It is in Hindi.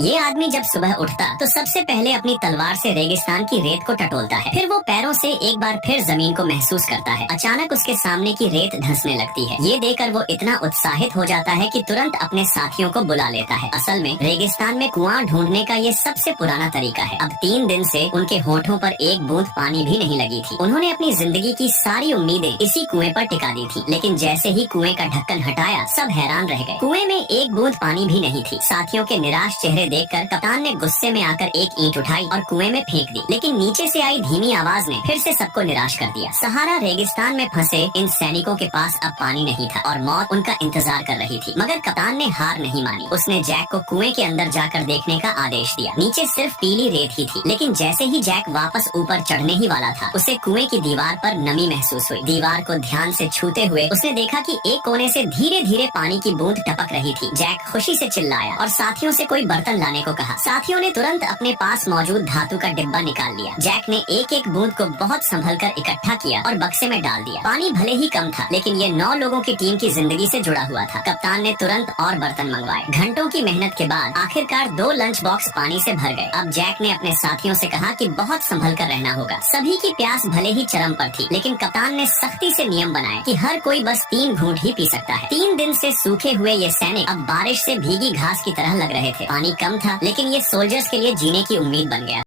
ये आदमी जब सुबह उठता तो सबसे पहले अपनी तलवार से रेगिस्तान की रेत को टटोलता है। फिर वो पैरों से एक बार फिर जमीन को महसूस करता है। अचानक उसके सामने की रेत धंसने लगती है। ये देखकर वो इतना उत्साहित हो जाता है कि तुरंत अपने साथियों को बुला लेता है। असल में रेगिस्तान में कुआं ढूंढने का ये सबसे पुराना तरीका है। अब 3 दिन से उनके होठों पर एक बूंद पानी भी नहीं लगी थी। उन्होंने अपनी जिंदगी की सारी उम्मीदें इसी कुएं पर टिका दी थी, लेकिन जैसे ही कुएं का ढक्कन हटाया सब हैरान रह गए। कुएं में एक बूंद पानी भी नहीं थी। साथियों के निराश चेहरे देखकर कप्तान ने गुस्से में आकर एक ईंट उठाई और कुएं में फेंक दी, लेकिन नीचे से आई धीमी आवाज ने फिर से सबको निराश कर दिया। सहारा रेगिस्तान में फंसे इन सैनिकों के पास अब पानी नहीं था और मौत उनका इंतजार कर रही थी। मगर कप्तान ने हार नहीं मानी। उसने जैक को कुएं के अंदर जाकर देखने का आदेश दिया। नीचे सिर्फ पीली रेत ही थी, लेकिन जैसे ही जैक वापस ऊपर चढ़ने ही वाला था, उसे कुएं की दीवार पर नमी महसूस हुई। दीवार को ध्यान से छूते हुए उसने देखा कि एक कोने से धीरे धीरे पानी की बूंद टपक रही थी। जैक खुशी से चिल्लाया और साथियों से कोई बर्तन लाने को कहा। साथियों ने तुरंत अपने पास मौजूद धातु का डिब्बा निकाल लिया। जैक ने एक एक बूंद को बहुत संभल कर इकट्ठा किया और बक्से में डाल दिया। पानी भले ही कम था, लेकिन ये 9 लोगों की टीम की जिंदगी से जुड़ा हुआ था। कप्तान ने तुरंत और बर्तन मंगवाए। घंटों की मेहनत के बाद आखिरकार 2 लंच बॉक्स पानी से भर गए। अब जैक ने अपने साथियों से कहा कि बहुत संभल कर रहना होगा। सभी की प्यास भले ही चरम पर थी, लेकिन कप्तान ने सख्ती से नियम बनाए कि हर कोई बस 3 घूंट ही पी सकता है। 3 दिन से सूखे हुए ये सैनिक अब बारिश से भीगी घास की तरह लग रहे थे। पानी कम था, लेकिन ये सोल्जर्स के लिए जीने की उम्मीद बन गया।